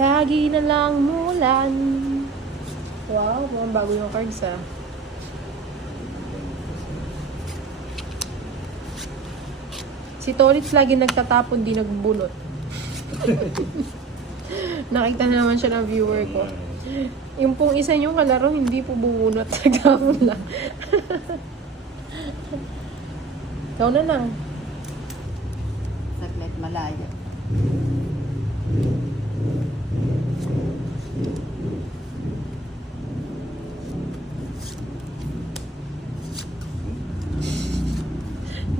Lagi na lang mulan. Wow, mukhang bago yung cards ah. Si Tolitz lagi nagtatapon, di nagbunot. Nakita na naman siya ng viewer ko. Yung pong isa niyong kalaro, hindi po bumunot. Nagtapon lang. Ikaw na lang. Saglit malayo.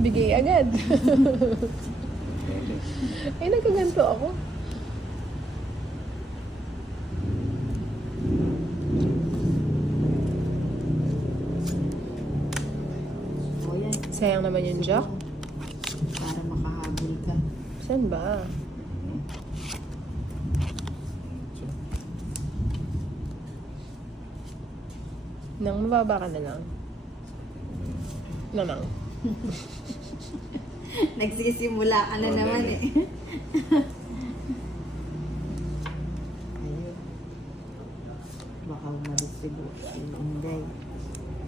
Bigay agad. Ay, nagkaganto ako. O yan. Sayang naman yung jack. Para makahabol ka. Saan ba? Nang mababa ka na lang. Namang. Nagsisimula ka na naman eh. Ayun. Baka umalis siguro. Inday.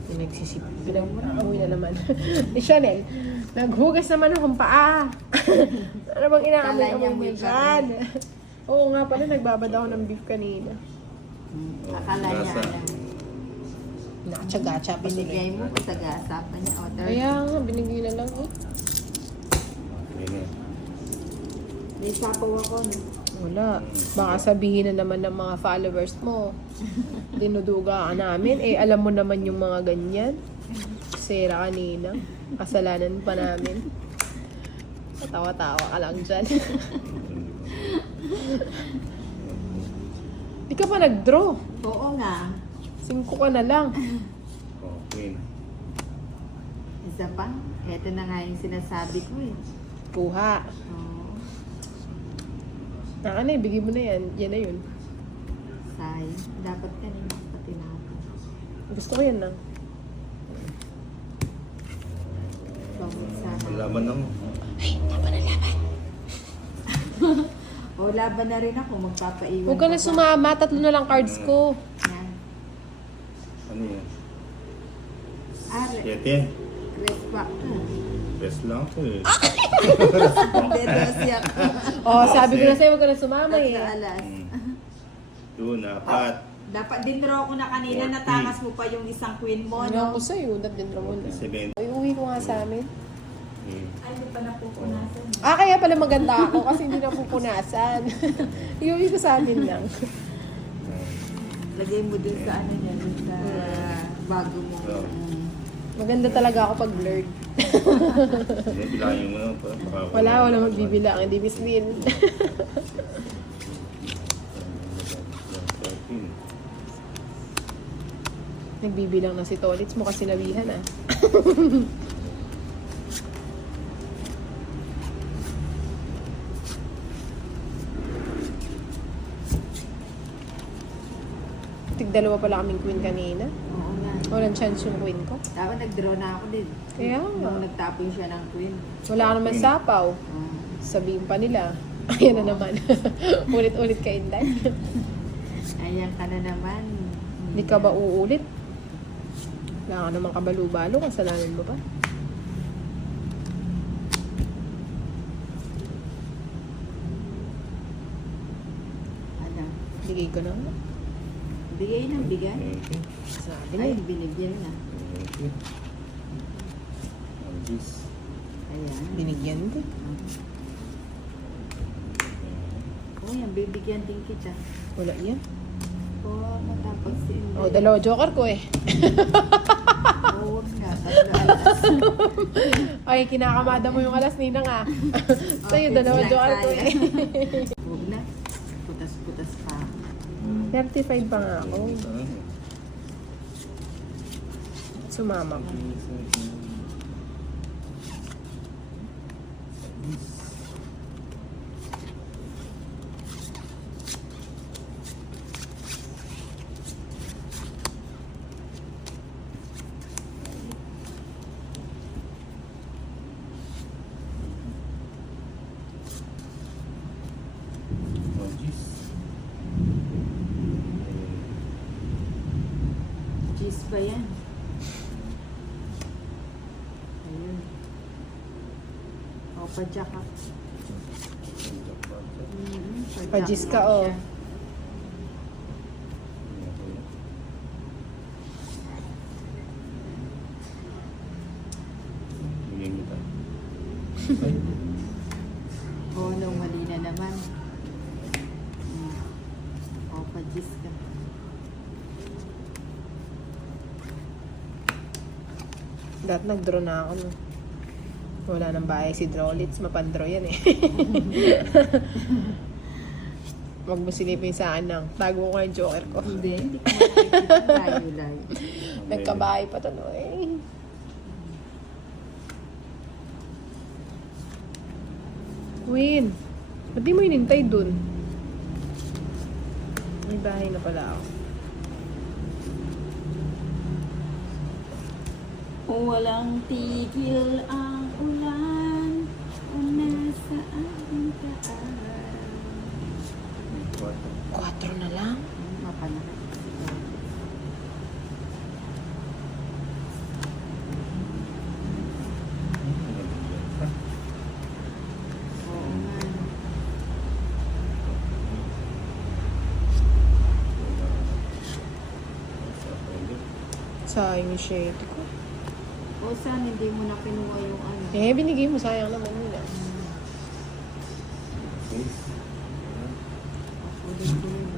Yung nagsisip. Pinag-amoy na naman. Ni Chanel, naghugas naman akong paa. Ano bang inaamoy-amoy mo dyan? Oo nga pala, nagbabad ako ng beef kanina. Akala niya alam. Nakatsaga-tsa pa sila. Binigay mo sa gasapan niya. O, Kaya nga, binigay na lang. Oh. may sapaw ako. No? Wala. Baka sabihin na naman ng mga followers mo. Dinuduga ka namin. Eh, alam mo naman yung mga ganyan. Sira kanina. Kasalanan pa namin. Tawa-tawa ka lang dyan. Di ka pa nag-draw. Oo nga. 5 ka na lang. Okay. Isa pa. Ito na nga yung sinasabi ko eh. Kuha. Oo. Naka na, bigay mo na yan. Yan na yun. Sayang. Dapat kanina pati natin. Gusto ko yan lang. Bawal sana. Laban ako. O, laban na rin ako. Magpapaiwan. Huwag ka na sumama. 3 na lang cards ko. Yan. Ano yan? Ah, 7. rest back. Best lang ako eh. Hindi daw siya. Oh, sabi ko na sa'yo, huwag ka na sumama Tatlo eh. alas. 2, 4. Dapat din draw ko na kanina. 40. Natakas mo pa yung isang queen mo, Ano no? ko sa'yo, dat din mo na. 7. Ay, uwi ko nga sa amin. Ay, hindi pa napupunasan. Ah, kaya pala maganda ako kasi hindi na pupunasan. Iuwi ko sa amin lang. Lagay mo dun sa ano niya, dun sa bago mo. Oo. Maganda talaga ako pag blurred. Bilangin mo na. Wala magbibilang, hindi bisbil. Nagbibilang na si Tolitz mo kasi nabihan ah. Tig-dalawa pala kaming queen kanina. Oo nga. Walang chance yung queen ko. Dapat nag-draw na ako din. Kaya nga. Nung nagtapon siya ng queen. Wala ka naman sapaw. Sabihin pa nila. Ayan na naman. Ulit-ulit ka in life. Ayan ka na naman. Hindi ka ba uulit? Wala ka naman kabalo-balo. Kasalanan mo ba? Ano? Bigay ko na nga. Bigay ng bigay. Sabi na Ay, eh. binigyan na. Ayan. Binigyan din. Oh, yan. Bibigyan din kita. Wala yan. Oh, matapos si Inday. Oh, dalawa joker ko eh. Oh, huwag nga. Tatlo alas. Ay, kinakamada mo yung alas nina nga. Sa'yo, Okay, dalawa lang joker ko tayo. eh. Huwag na. Putas-putas pa. 35 pa nga ako. Sumama ko. ba yan? Ayun. O, padyak ka. Pajis ka, oh. Bigyan kita. Oo, nung mali na naman. O, pajis ka. Dahil nag-draw na ako, no. Wala nang bahay si Drolitz. Mapandraw yan, eh. Huwag mo silipin sa akin ng tago ko yung joker ko. Hindi ko makikita. Layo-layo. Nagkabahay pa to, no, eh. Queen, ba't di mo inintay dun? May bahay na pala ako. Walang tigil ang ulan o nasa ating kaan. 4 na lang? Mapanakit. Oo nga. Sayang yung shade ko. O saan hindi mo na kinuha yung ano? Eh, binigay mo. Sayang naman nila. Ulit ko yun.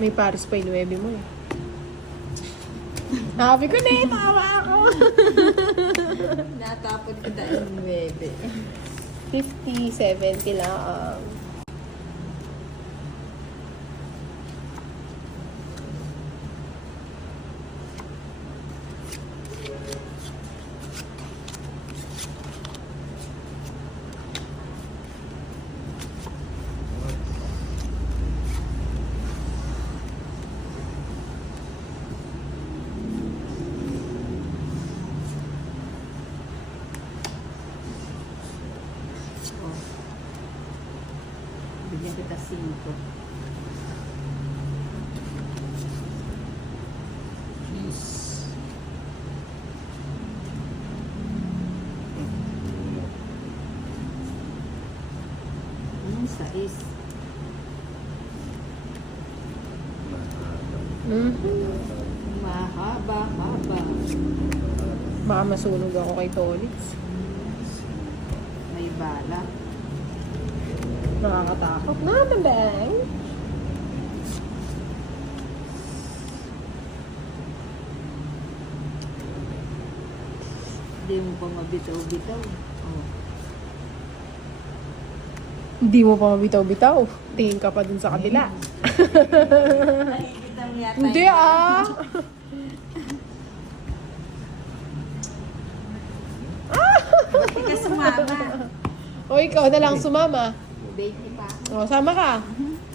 May Paris pa yung 9 mo, eh. Sabi ko na, tawa ako. Natapon ko dahil 9. 50, 70 lang. Bigyan kita 5. Anong 6? Mahaba-haba. Baka masunog ako kay Tolitz. May bala. Nakakatakot na, bang. Hindi mo pa mabitaw-bitaw. Oh. Hindi mo pa mabitaw-bitaw. Tingin ka pa dun sa kabila. Nakikita mo yata Hindi, yung- ah. Ba't di ka sumama? O, ikaw na lang sumama. Baby pa. O, sama ka.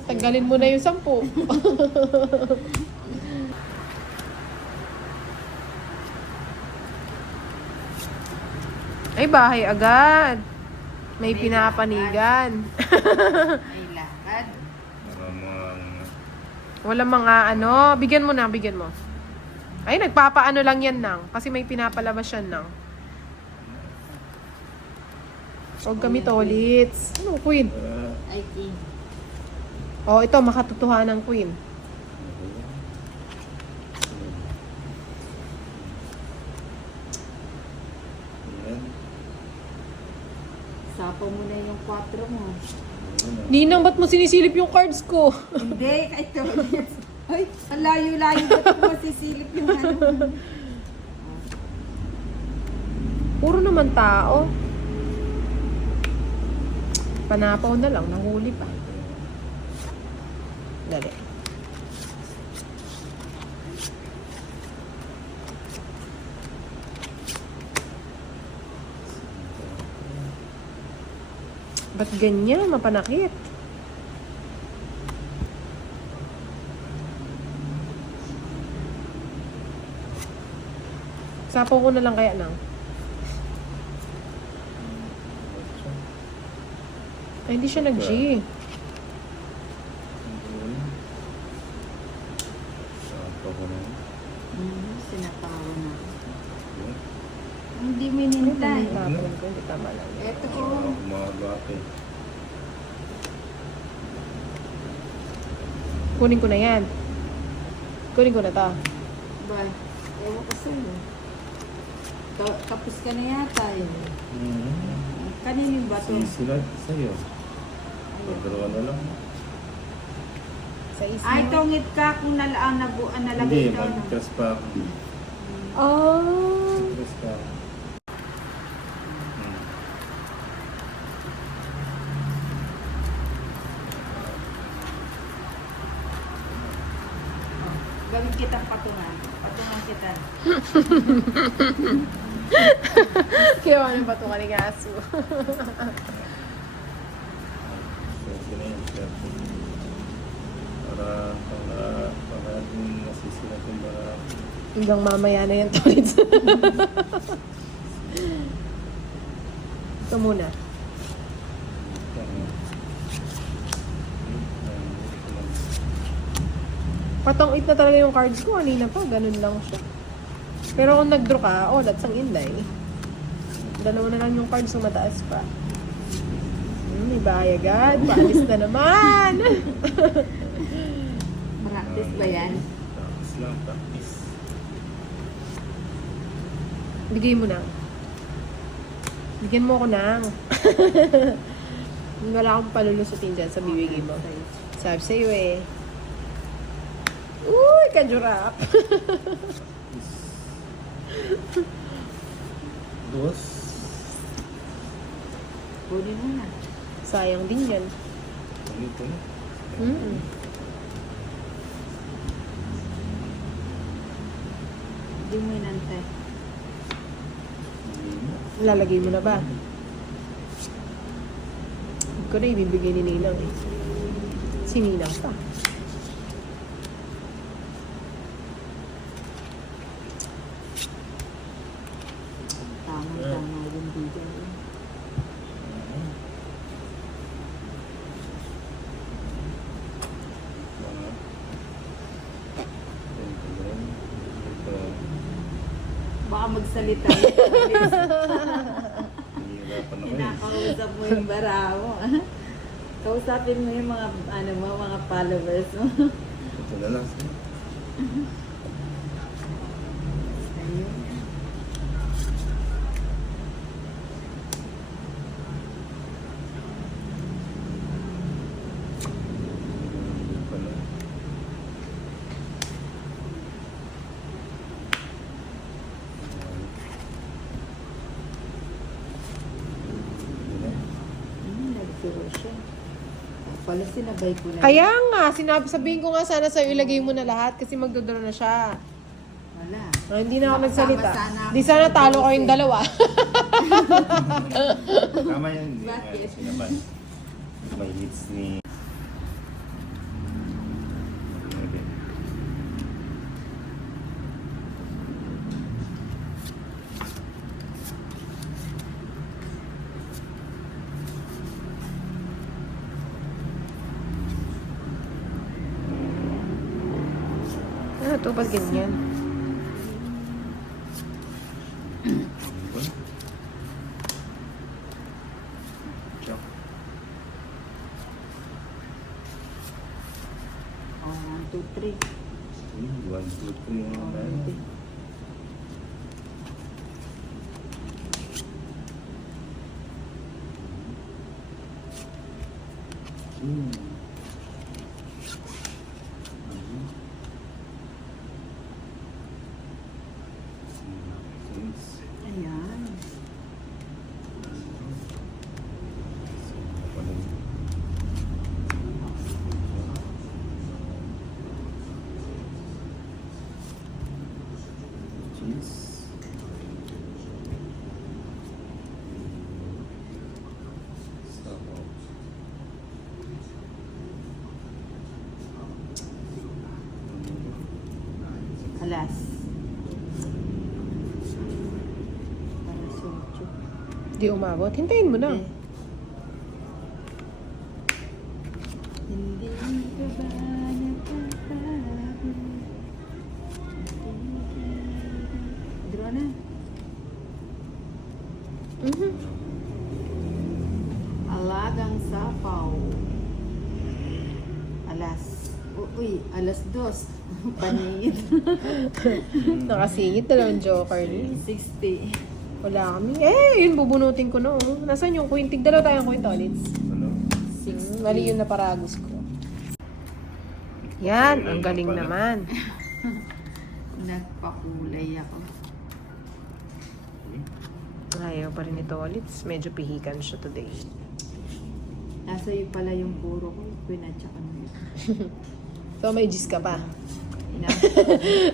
Tanggalin mo na yung 10. Ay, bahay agad. May pinapanigan. May lakad. Wala mga ano. Bigyan mo na, bigyan mo. Ay, nagpapaano lang yan nang. Kasi may pinapalabas yan nang. Huwag kami Tolitz. Ano, Queen? Ay, king. Oh, ito, makatotohanan Queen. Sapo mo na yung 4 mo. Ninang, ba't mo sinisilip yung cards ko? Hindi, kahit Tolitz. Ay, ang layo-layo. Ba't mo masisilip yung ano? Puro naman tao. Panapaw na lang, nahuli pa. Dali. Ba't ganyan? Mapanakit. Sapaw ko na lang kaya nang. Ay, hindi siya nag-G. Tinapon ko, hindi tama lang. Eto ko. Mga bate. Kunin ko na yan. Kunin ko na to. Ba, ewan ko sa'yo. Tapos ka na yata yun. Kaninin ba to? Sila sa'yo. Dalawa na lang. Sa isla. Ay, tongit ka kung nalagay Hindi, ito. mag-press pa ako. Oh. Press pa ako. Gawin kitang patungan. Patungan kita. Kaya ano ba ito kaning aso? Swerte na yun, swerte. Para din nasisira kung para Hanggang mamaya na yan tuloy. Ito muna. Patong 8 na talaga yung cards ko. Kanina pa, ganun lang siya. Pero kung nag-draw ka, oh, that's ang inlay. Dalawa na lang yung cards na mataas pa. May bayagad. Paalis na naman. Practice ba yan? practice lang, practice. Bigay mo na. Bigyan mo ako ng. Wala akong palulusutin dyan sa bibigay mo. Sabi sa'yo eh. Uy, kajurap. Dos. Kunin mo na. Sayang din yan. Ano ito? Mm-mm. Hindi mo inantay. Lalagay mo na ba? Hindi ko na ibibigay ni Ninang eh. Si Ninang pa. Tama yung video. Baka magsalita. Hihirapan ako eh. Kinakausap mo yung barao. Kausapin mo yung mga mga followers mo. Ito na lang. Ayun. Nagturo siya. Pala sinabay ko na. Kaya nga, sabihin ko nga sana sa'yo ilagay mo na lahat kasi magdodoro na siya. Wala. Ah, hindi na ako Makasama nagsalita. sana ako Di sana sa talo dose kayong eh. dalawa. Tama yan. Hindi Bakit? nga sinaban. May hits ni... Okay. Ano to? Ba't ganyan? Check. Oh, 1, 2, 3. 1, 2, 3 na tayo. Ayan. Cheese. Sabaw. Alas. Para soju. Di umabot. Hintayin mo na. Hindi ka ba nakakabago? Draw na. Mhm. Uy, alas 2. Paningin. Nakasingit dalawang joker ni. 60. Wala kami. Yun bubunutin ko no. Nasaan yung queen? Tigdalaw tayong queen tolits. Ano? 60. Mali yung naparagos ko. Yan, ang galing naman. Nagpakulay ako. Ayaw pa rin ito ulit. Medyo pihikan siya today. Nasa iyo pala yung puro ko. Pinatsa ko na. So may gis ka pa. Ina.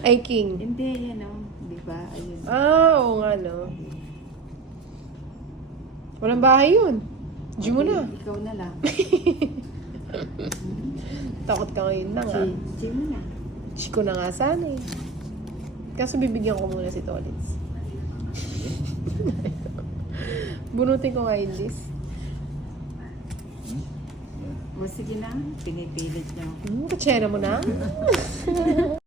Ay, king. Hindi, yan o. Di ba? Ayun. Oo nga no. Walang bahay yun. G mo na. Ikaw na lang. Takot ka ngayon na nga. G mo na. G ko na nga sana eh. Kaso bibigyan ko muna si Tolits. Bunutin ko ngayon, Liz. Yan. O sige na. Pinipilit niya ako. Katsera mo na.